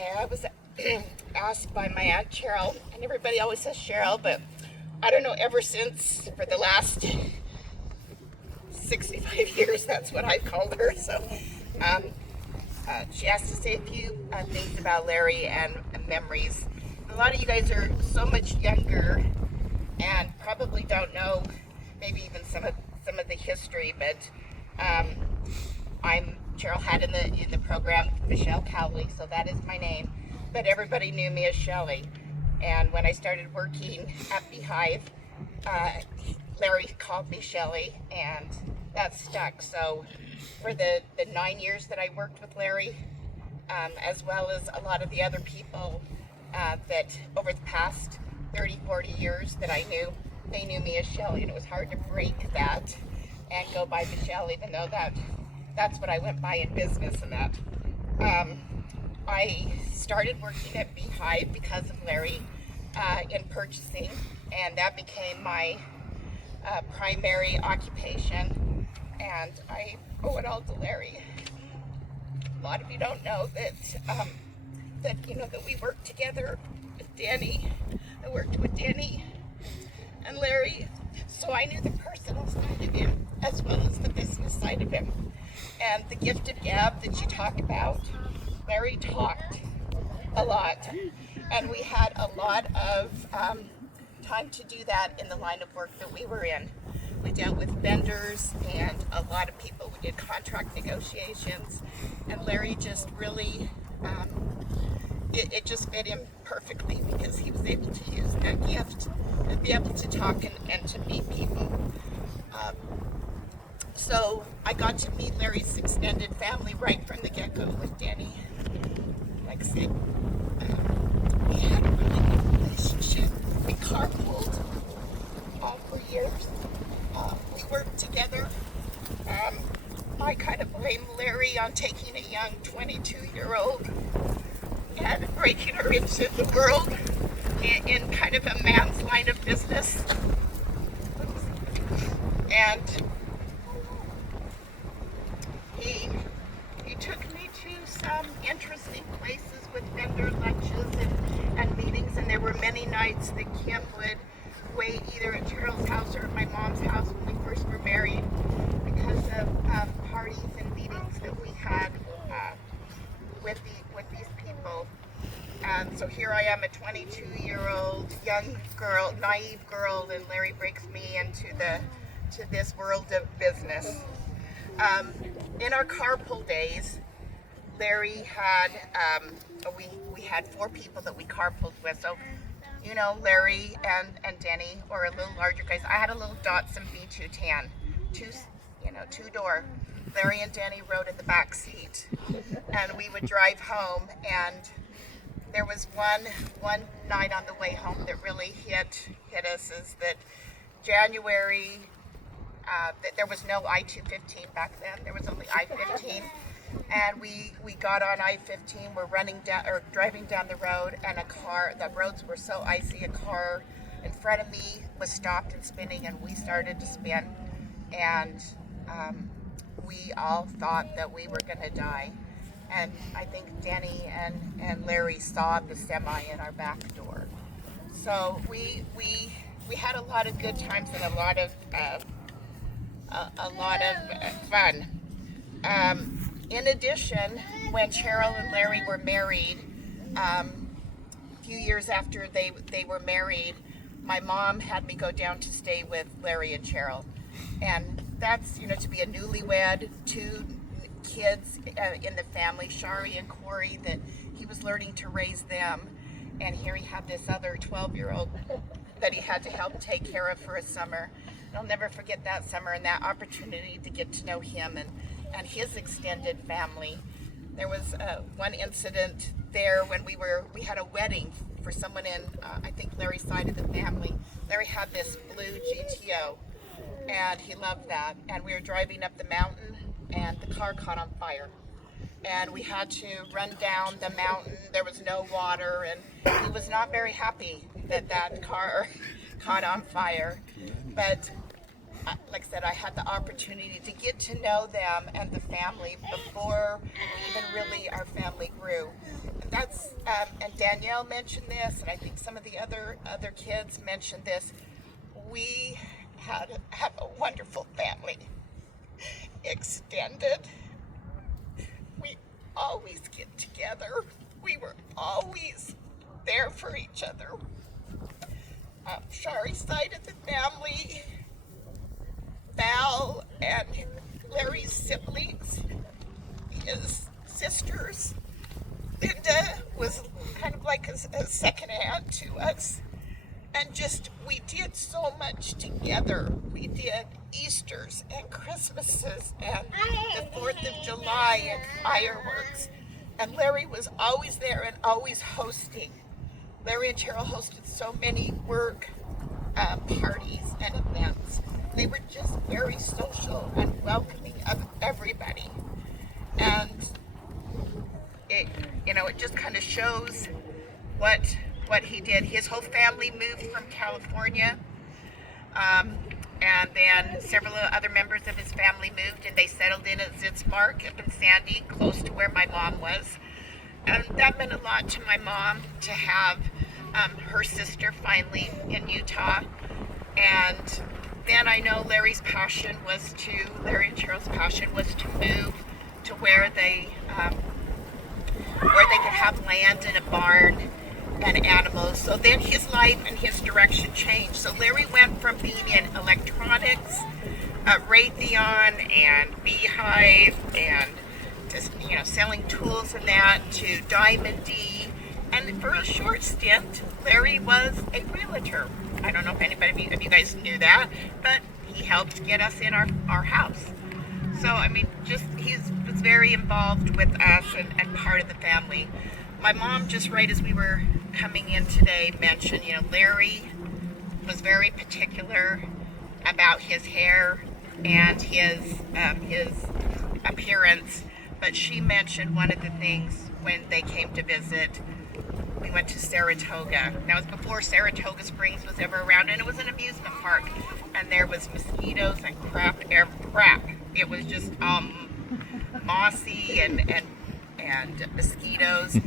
Okay, I was asked by my Aunt Cheryl, and everybody always says Cheryl, but I don't know, ever since, for the last 65 years, that's what I've called her. So she asked to say a few things about Larry and memories. A lot of you guys are so much younger and probably don't know maybe even some of the history, but I'm Cheryl had in the program Michelle Cowley, so that is my name. But everybody knew me as Shelley. And when I started working at Beehive, Larry called me Shelley, and that stuck. So for the 9 years that I worked with Larry, as well as a lot of the other people that over the past 30, 40 years that I knew, they knew me as Shelley, and it was hard to break that and go by Michelle, even though that's what I went by in business and that. I started working at Beehive because of Larry in purchasing, and that became my primary occupation, and I owe it all to Larry. A lot of you don't know that we worked together with Danny. I worked with Danny and Larry, so I knew the personal side of him as well as the business side of him. And the gift of gab that you talk about, Larry talked a lot, and we had a lot of time to do that in the line of work that we were in. We dealt with vendors and a lot of people. We did contract negotiations, and Larry just really, it just fit him perfectly because he was able to use that gift and be able to talk and to meet people. So I got to meet Larry's extended family right from the get-go with Danny. Like I said, we had a really good relationship. We carpooled for years. We worked together. I kind of blame Larry on taking a young 22-year-old and breaking her into the world in kind of a man's line of business. And he took me to some interesting places with vendor lunches and meetings, and there were many nights that Kim would wait either at Cheryl's house or at my mom's house when we first were married because of parties and meetings that we had with these people. And so here I am, a 22-year-old young girl, naive girl, and Larry breaks me into this world of business. In our carpool days, Larry had we had 4 people that we carpooled with. So, Larry and Denny, or a little larger guys. I had a little Datsun B210, two-door. Larry and Denny rode in the back seat, and we would drive home. And there was one night on the way home that really hit us, is that January. There was no I-215 back then. There was only I-15, and we got on I-15. We're driving down the road, and the roads were so icy. A car in front of me was stopped and spinning, and we started to spin, and we all thought that we were going to die. And I think Danny and Larry saw the semi in our back door. So we had a lot of good times and a lot of fun. In addition, when Cheryl and Larry were married, a few years after they were married, my mom had me go down to stay with Larry and Cheryl. And that's, to be a newlywed, 2 kids in the family, Shari and Corey, that he was learning to raise them. And here he had this other 12-year-old that he had to help take care of for a summer. And I'll never forget that summer and that opportunity to get to know him and his extended family. There was one incident there when we had a wedding for someone in, I think, Larry's side of the family. Larry had this blue GTO, and he loved that. And we were driving up the mountain, and the car caught on fire. And we had to run down the mountain. There was no water, and he was not very happy that car caught on fire. But like I said, I had the opportunity to get to know them and the family before even really our family grew. And that's and Danielle mentioned this, and I think some of the other kids mentioned this. We have a wonderful family, extended. We always get together. We were always there for each other. Shari's side of the family, Val and Larry's siblings, his sisters. Linda was kind of like a second aunt to us. And just, we did so much together. We did Easters and Christmases and the 4th of July and fireworks. And Larry was always there and always hosting. Larry and Cheryl hosted so many work parties and events. They were just very social and welcoming of everybody. And it just kind of shows what he did. His whole family moved from California, and then several other members of his family moved, and they settled in at Zitzmark up in Sandy, close to where my mom was. And that meant a lot to my mom to have her sister finally in Utah. And then I know Larry and Cheryl's passion was to move to where they could have land and a barn and animals. So then his life and his direction changed. So Larry went from being in electronics, Raytheon and Beehive, and just selling tools and that, to Diamond D. And for a short stint, Larry was a realtor. I don't know if anybody of you guys knew that, but he helped get us in our house. So, I mean, he was very involved with us and part of the family. My mom, just right as we were coming in today, mentioned, Larry was very particular about his hair and his appearance. But she mentioned one of the things when they came to visit. We went to Saratoga. That was before Saratoga Springs was ever around, and it was an amusement park. And there was mosquitoes and crap. It was just mossy and mosquitoes.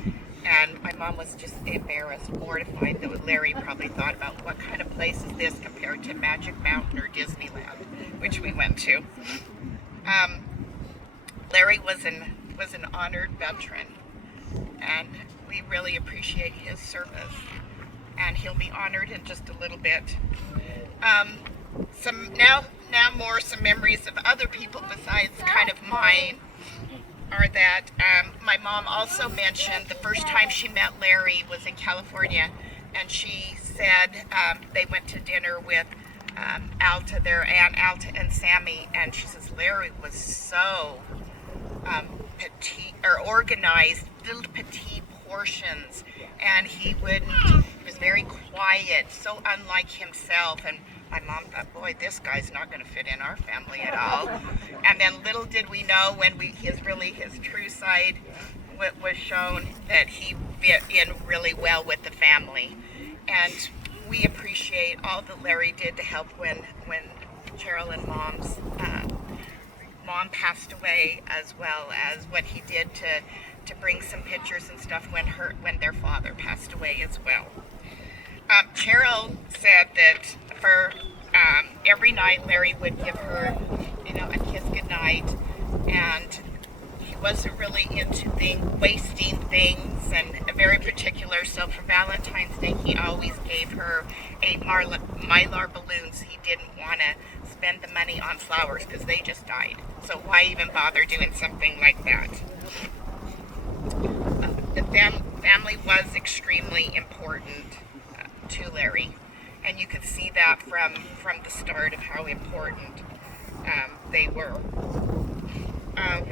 And my mom was just embarrassed, mortified that Larry probably thought about what kind of place is this compared to Magic Mountain or Disneyland, which we went to. Larry was an honored veteran, and we really appreciate his service. And he'll be honored in just a little bit. Some memories of other people besides kind of mine are that my mom also mentioned the first time she met Larry was in California, and she said they went to dinner with Alta, their Aunt Alta and Sammy, and she says Larry was so petite or organized, little petite portions, and he was very quiet, so unlike himself. And my mom thought, boy, this guy's not going to fit in our family at all. And then little did we know when his true side was shown, that he fit in really well with the family. And we appreciate all that Larry did to help when Cheryl and Mom's mom passed away, as well as what he did to bring some pictures and stuff when their father passed away as well. Cheryl said that for every night Larry would give her, a kiss goodnight, and he wasn't really into wasting things, and very particular. So for Valentine's Day, he always gave her 8 mylar balloons. He didn't want to spend the money on flowers because they just died. So why even bother doing something like that? The family was extremely important to Larry, and you could see that from the start of how important they were. Let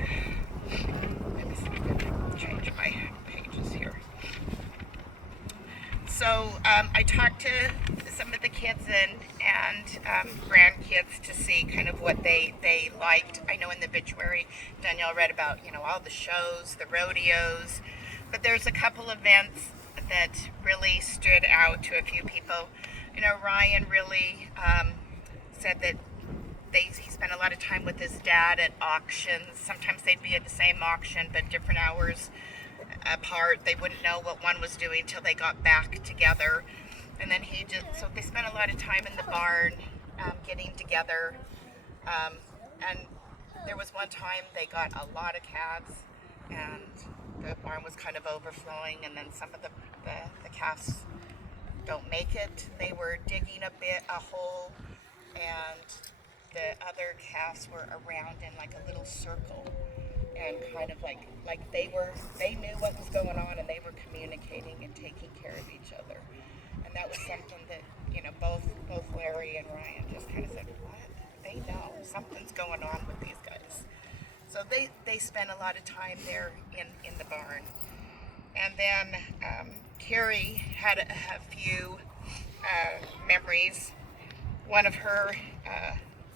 me see if I can change my pages here. So I talked to some of the kids and grandkids to see kind of what they liked. I know in the obituary, Danielle read about, all the shows, the rodeos, but there's a couple events that really stood out to a few people. Ryan really said that he spent a lot of time with his dad at auctions. Sometimes they'd be at the same auction, but different hours apart. They wouldn't know what one was doing till they got back together. And then so they spent a lot of time in the barn getting together. And there was one time they got a lot of calves, and the barn was kind of overflowing, and then some of the calves don't make it. They were digging a hole, and the other calves were around in like a little circle, and kind of like they knew what was going on, and they were communicating and taking care of each other. And that was something that, both Larry and Ryan just kind of said, what? They know something's going on with these guys. So they spent a lot of time there in the barn. And then Carrie had a few memories. One of her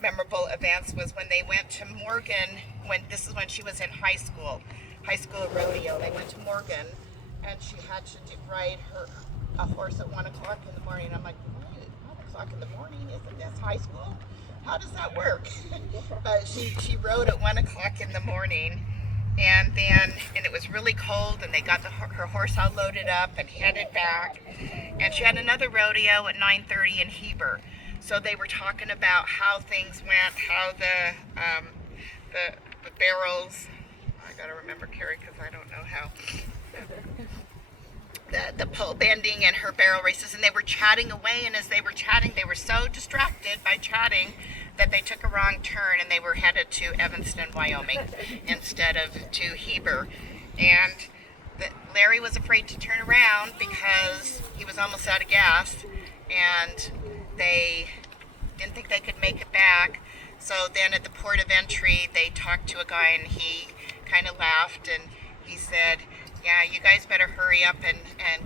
memorable events was when they went to Morgan, this is when she was in high school rodeo. They went to Morgan, and she had to ride a horse at 1 o'clock in the morning. I'm like, what? 1 o'clock in the morning? Isn't this high school? How does that work? But she rode at 1 o'clock in the morning, and it was really cold, and they got her horse all loaded up and headed back. And she had another rodeo at 9:30 in Heber. So they were talking about how things went, how the barrels. I gotta remember Carrie because I don't know how. The pole bending and her barrel races, and they were chatting away, and as they were chatting, they were so distracted by chatting that they took a wrong turn, and they were headed to Evanston, Wyoming instead of to Heber. And Larry was afraid to turn around because he was almost out of gas, and they didn't think they could make it back. So then at the port of entry, they talked to a guy, and he kind of laughed, and he said, yeah, you guys better hurry up and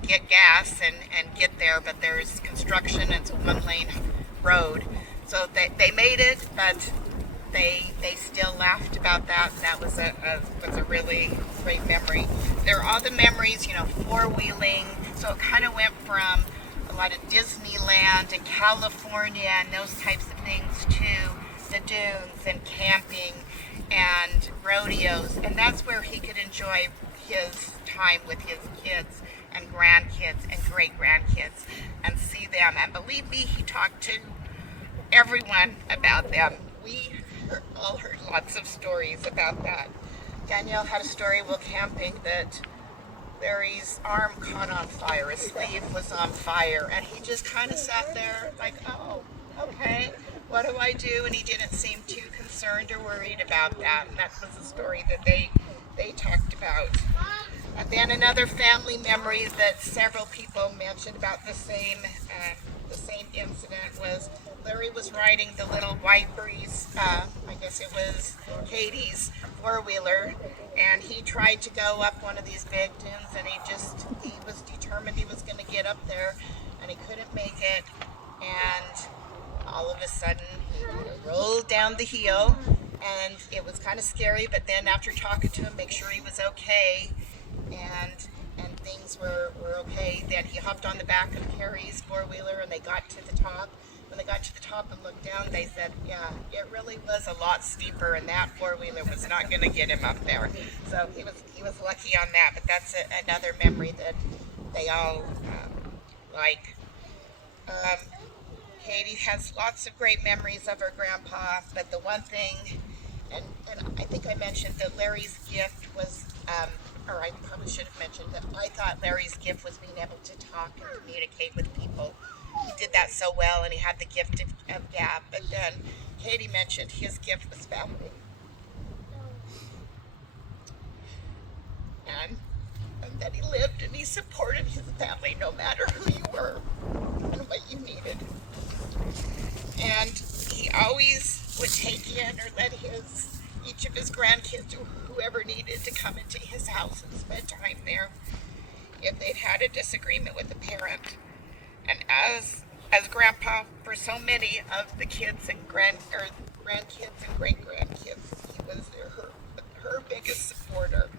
get gas and get there, but there's construction, it's a one-lane road. So they made it, but they still laughed about that. That was a really great memory. There are all the memories, four-wheeling. So it kind of went from a lot of Disneyland and California and those types of things to the dunes and camping and rodeos. And that's where he could enjoy his time with his kids and grandkids and great-grandkids and see them. And believe me, he talked to everyone about them. We all heard lots of stories about that. Danielle had a story while camping that Larry's arm caught on fire. His sleeve was on fire, and he just kind of sat there like, oh, okay, what do I do? And he didn't seem too concerned or worried about that. And that was a story that they talked about. And then another family memory that several people mentioned about the same incident was Larry was riding the little white breeze, I guess it was Katie's four-wheeler, and he tried to go up one of these big dunes, and he was determined he was going to get up there, and he couldn't make it, and all of a sudden he rolled down the hill, and it was kind of scary, but then after talking to him, make sure he was okay, and things were okay. Then he hopped on the back of Carrie's four-wheeler, and they got to the top. When they got to the top and looked down, they said, yeah, it really was a lot steeper, and that four-wheeler was not going to get him up there. So he was lucky on that, but that's another memory that they all like. Katie has lots of great memories of her grandpa, but the one thing, and I think I mentioned that Larry's gift was, or I probably should have mentioned that I thought Larry's gift was being able to talk and communicate with people. He did that so well, and he had the gift of gab. But then Katie mentioned his gift was family. And that he lived and he supported his family no matter who you were and what you needed. And he always would take in or let each of his grandkids or whoever needed to come into his house and spend time there if they'd had a disagreement with a parent. And as grandpa for so many of the kids and grandkids and great-grandkids, he was her biggest supporter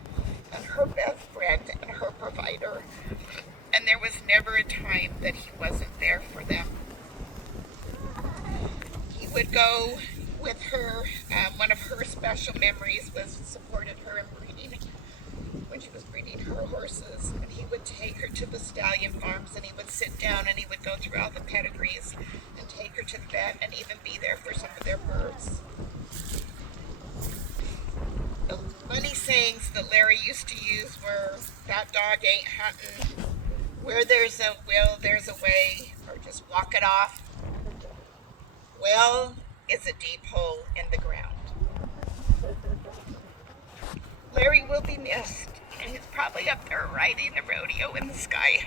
and her best friend and her provider. And there was never a time that he wasn't there for them. He would go with her. One of her special memories was supported her in breeding, when she was breeding her horses, and he would take her to the stallion farms, and he would sit down and he would go through all the pedigrees and take her to the vet and even be there for some of their births. The funny sayings that Larry used to use were, "That dog ain't hunting," "Where there's a will, there's a way," or just "walk it off." "Well is a deep hole in the ground." Larry will be missed, and he's probably up there riding the rodeo in the sky.